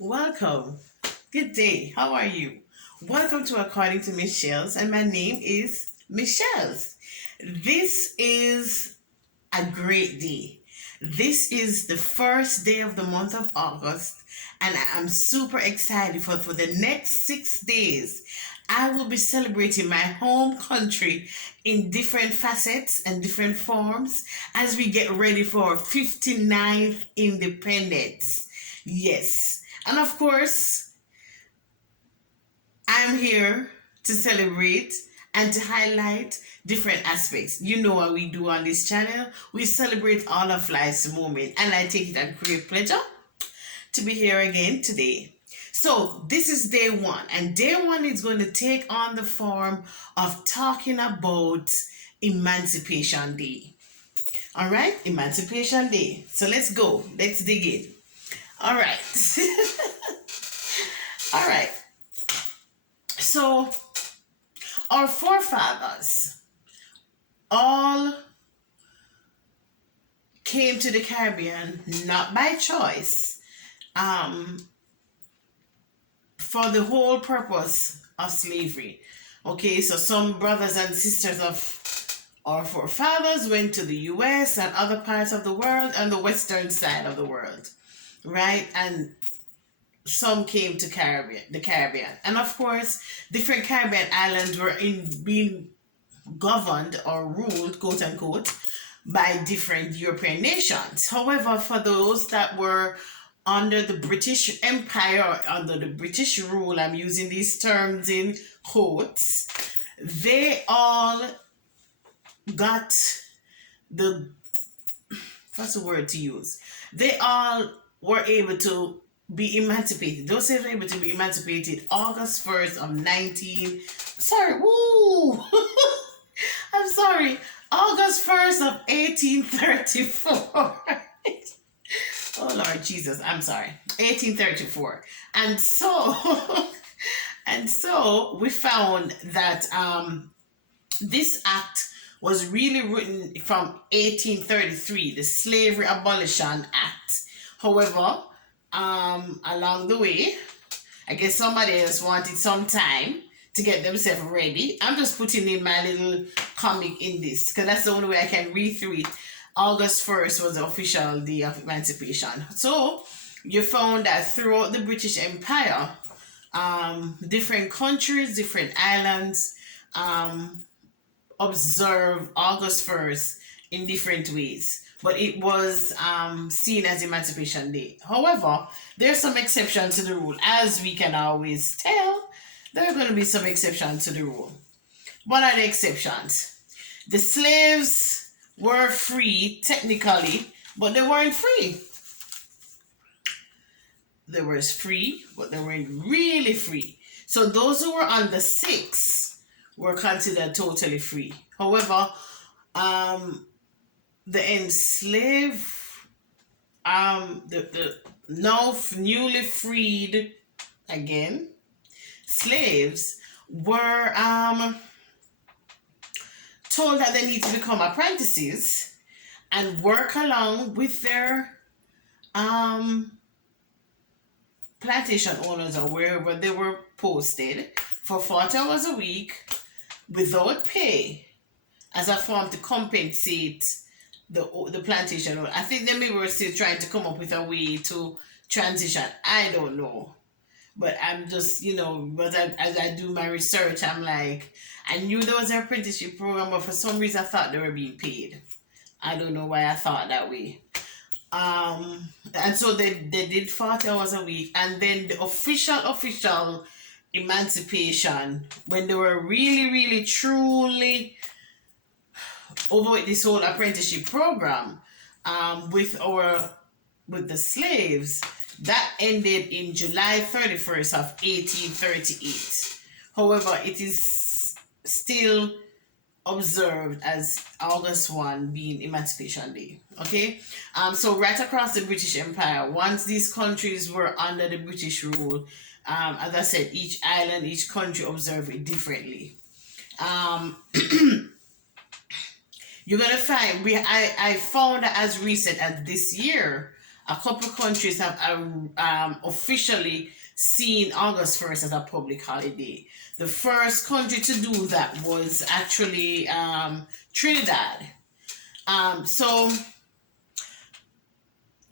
Welcome. Good day. How are you? Welcome to According to MzShellz, and my name is MzShellz. This is a great day. This is the first day of the month of August, and I am super excited for the next 6 days. I will be celebrating my home country in different facets and different forms as we get ready for our 59th independence. Yes. And of course, I'm here to celebrate and to highlight different aspects. You know what we do on this channel. We celebrate all of life's moment, and I take it a great pleasure to be here again today. So this is day one, and day one is going to take on the form of talking about Emancipation Day. All right, Emancipation Day. So let's go. Let's dig in. All right. All right. So our forefathers all came to the Caribbean not by choice, for the whole purpose of slavery. Okay, so some brothers and sisters of our forefathers went to the US and other parts of the world and the western side of the world, right? And some came to the Caribbean. And of course, different Caribbean islands were being governed or ruled, quote unquote, by different European nations. However, for those that were under the British Empire or under the British rule, I'm using these terms in quotes, they all got what's the word to use? They all were able to be emancipated. Those who were able to be emancipated August 1st of 19... Sorry, woo! I'm sorry. August 1st of 1834. Oh Lord Jesus, I'm sorry. 1834. And so we found that this act was really written from 1833, the Slavery Abolition Act. However, along the way, I guess somebody else wanted some time to get themselves ready. I'm just putting in my little comic in this because that's the only way I can read through it. August 1st was the official day of emancipation. So you found that throughout the British Empire, different countries, different islands observe August 1st in different ways. But it was seen as Emancipation Day. However, there's some exceptions to the rule. As we can always tell, there are going to be some exceptions to the rule. What are the exceptions? The slaves were free technically, but they weren't free. They were free, but they weren't really free. So those who were under 6 were considered totally free. However, the enslaved, the now newly freed, again, slaves were told that they need to become apprentices and work along with their plantation owners or wherever they were posted for 40 hours a week without pay as a form to compensate the plantation owner. I think they maybe were still trying to come up with a way to transition. I don't know. But I'm just, but as I do my research, I'm like, I knew there was an apprenticeship program, but for some reason I thought they were being paid. I don't know why I thought that way. And so they did 40 hours a week. And then the official emancipation, when they were really, really, truly over with this whole apprenticeship program, with the slaves, that ended in July 31st of 1838. However, it is still observed as August 1 being Emancipation Day. Okay? So right across the British Empire, once these countries were under the British rule, as I said, each island, each country observed it differently. You're gonna find I found that as recent as this year, a couple countries have officially seen August 1st as a public holiday. The first country to do that was actually Trinidad. So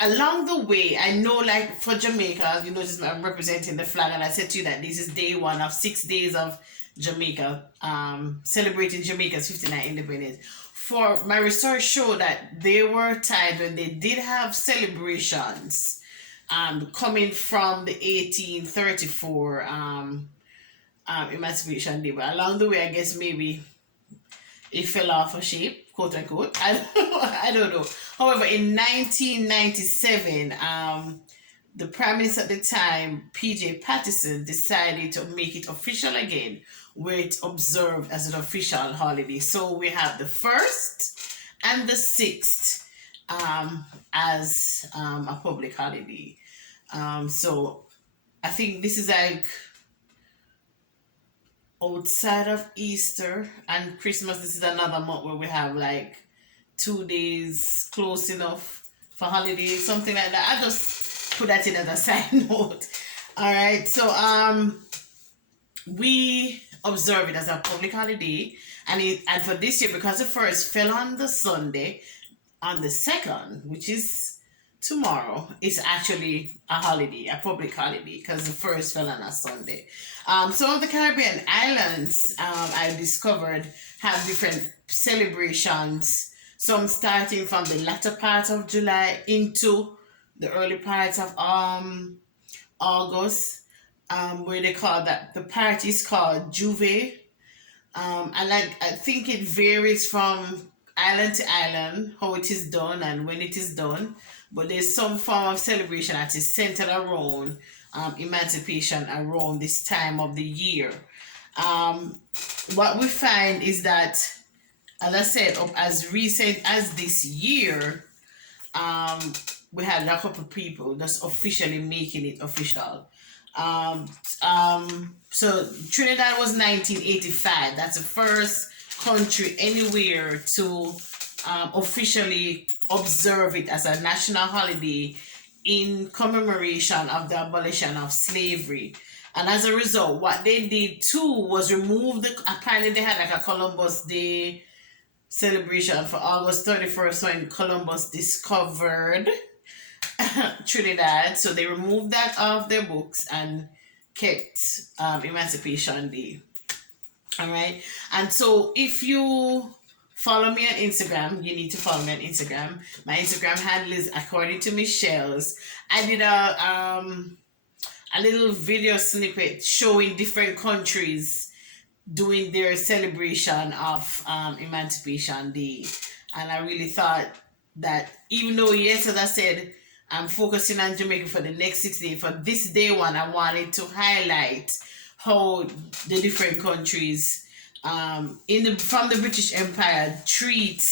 along the way, I know, like for Jamaica, you notice I'm representing the flag, and I said to you that this is day one of 6 days of Jamaica, celebrating Jamaica's 59th independence. For my research showed that there were times when they did have celebrations coming from the 1834 Emancipation Day, but along the way, I guess maybe it fell off a shape, quote unquote. I don't know. However, in 1997, the Prime Minister at the time, P.J. Patterson, decided to make it official again, where it's observed as an official holiday. So we have the 1st and the 6th as a public holiday. So I think this is like outside of Easter and Christmas. This is another month where we have like 2 days close enough for holidays, something like that. I just put that in as a side note. All right, so we observe it as a public holiday, and for this year, because the 1st fell on the Sunday, on the 2nd, which is tomorrow, it's actually a holiday, a public holiday, because the 1st fell on a Sunday. Some of the Caribbean islands, I discovered, have different celebrations, some starting from the latter part of July into the early parts of August, where they call that, the party is called Juve. And I think it varies from island to island how it is done and when it is done, but there's some form of celebration that is centered around emancipation around this time of the year. What we find is that, as I said, up as recent as this year, we had a couple of people that's officially making it official. So Trinidad was 1985. That's the first country anywhere to officially observe it as a national holiday in commemoration of the abolition of slavery. And as a result, what they did too was remove apparently they had like a Columbus Day celebration for August 31st when Columbus discovered Trinidad. So they removed that off their books and kept Emancipation Day. All right. And so if you follow me on Instagram, you need to follow me on Instagram. My Instagram handle is according to MzShellz. I did a little video snippet showing different countries doing their celebration of Emancipation Day. And I really thought that, even though, yes, as I said, I'm focusing on Jamaica for the next 6 days, for this day one, I wanted to highlight how the different countries from the British Empire treat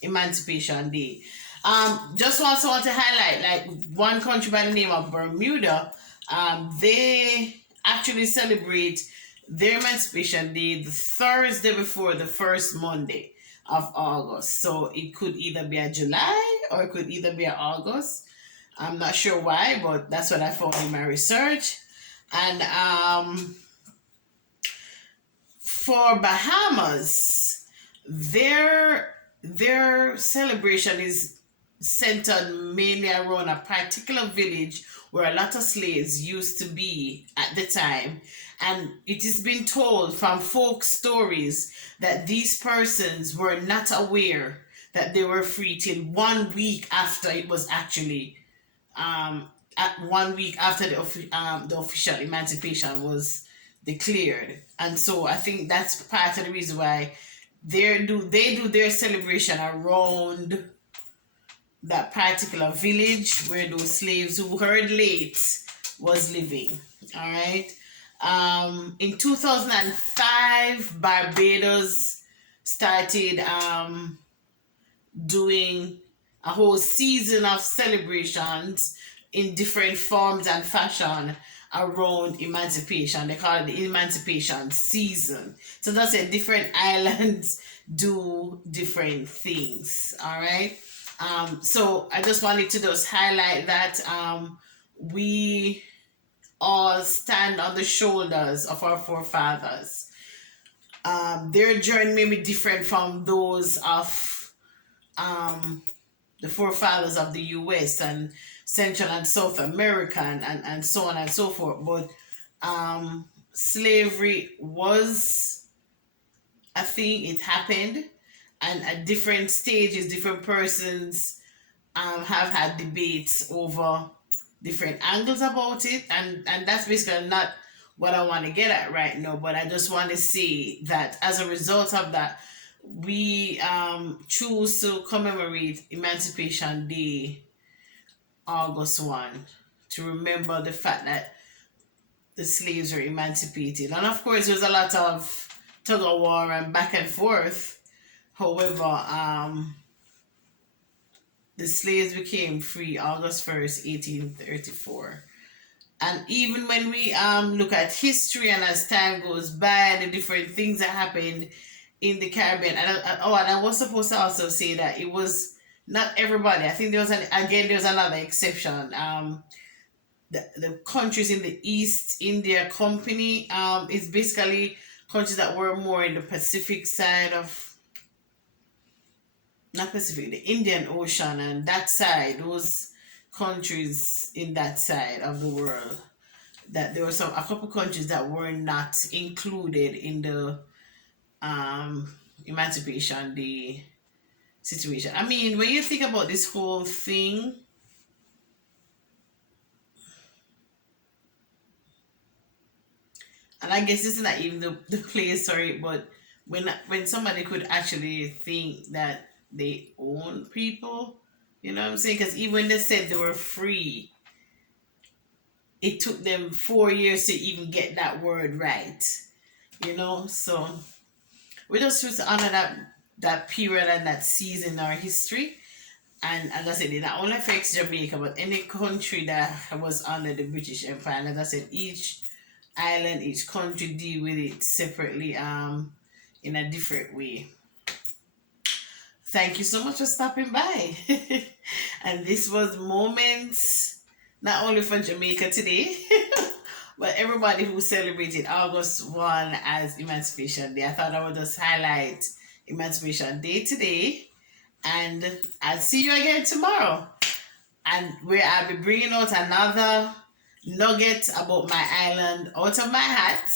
Emancipation Day. Just also want to highlight, like, one country by the name of Bermuda. They actually celebrate their Emancipation Day the Thursday before the first Monday of August. So it could either be a July or it could either be a August. I'm not sure why, but that's what I found in my research. And for Bahamas, their celebration is centered mainly around a particular village where a lot of slaves used to be at the time. And it has been told from folk stories that these persons were not aware that they were free till 1 week after it was actually, at 1 week after the official emancipation was declared. And so I think that's part of the reason why they do their celebration around that particular village where those slaves who heard late was living. All right. In 2005, Barbados started doing a whole season of celebrations in different forms and fashion around emancipation. They call it the Emancipation season. So that's it. Different islands do different things. All right. So I just wanted to just highlight that we all stand on the shoulders of our forefathers. Their journey may be different from those of the forefathers of the US and Central and South America and so on and so forth. But slavery was a thing, it happened, and at different stages, different persons have had debates over different angles about it, and that's basically not what I want to get at right now. But I just want to say that as a result of that, we choose to commemorate Emancipation Day, August 1, to remember the fact that the slaves were emancipated. And of course, there's a lot of tug of war and back and forth. However, the slaves became free August 1st, 1834. And even when we look at history and as time goes by, the different things that happened in the Caribbean, and I was supposed to also say that it was not everybody. I think there was another exception. The countries in the East India Company is basically countries that were more in the Pacific side of, not Pacific, the Indian Ocean and that side, those countries in that side of the world, that there were a couple countries that were not included in the Emancipation Day situation. I mean, when you think about this whole thing, and I guess this is not even the place, sorry, but when somebody could actually think that they own people, you know what I'm saying? Because even when they said they were free, it took them 4 years to even get that word right, you know? So we just choose to honor that period and that season in our history. And as I said, it not only affects Jamaica, but any country that was under the British Empire. And as I said, each island, each country deal with it separately in a different way. Thank you so much for stopping by. And this was Moments, not only for Jamaica today, but everybody who celebrated August 1 as Emancipation Day. I thought I would just highlight Emancipation Day today. And I'll see you again tomorrow. And where I'll be bringing out another nugget about my island out of my hat.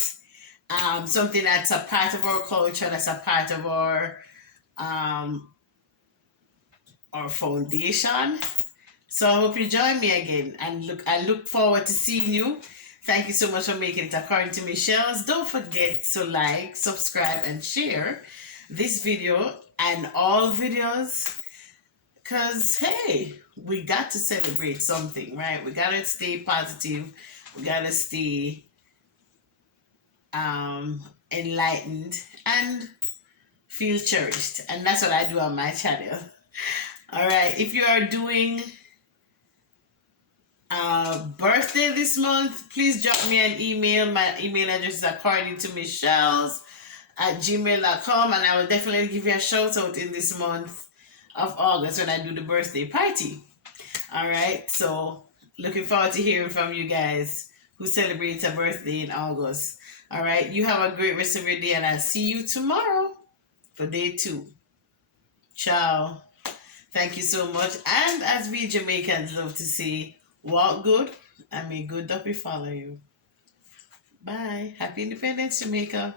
Something that's a part of our culture, that's a part of our foundation. So I hope you join me again, and I look forward to seeing you. Thank you so much for making it according to MzShellz. Don't forget to like, subscribe, and share this video and all videos, because hey, we got to celebrate something, right? We got to stay positive. We got to stay enlightened and feel cherished. And that's what I do on my channel. All right, if you are doing birthday this month, please drop me an email. My email address is according to MzShellz@gmail.com, and I will definitely give you a shout out in this month of August when I do the birthday party. All right, so looking forward to hearing from you guys who celebrate a birthday in August. All right, you have a great rest of your day, and I'll see you tomorrow for day 2. Ciao. Thank you so much. And as we Jamaicans love to say, walk good and may good duppy follow you. Bye. Happy Independence, Jamaica.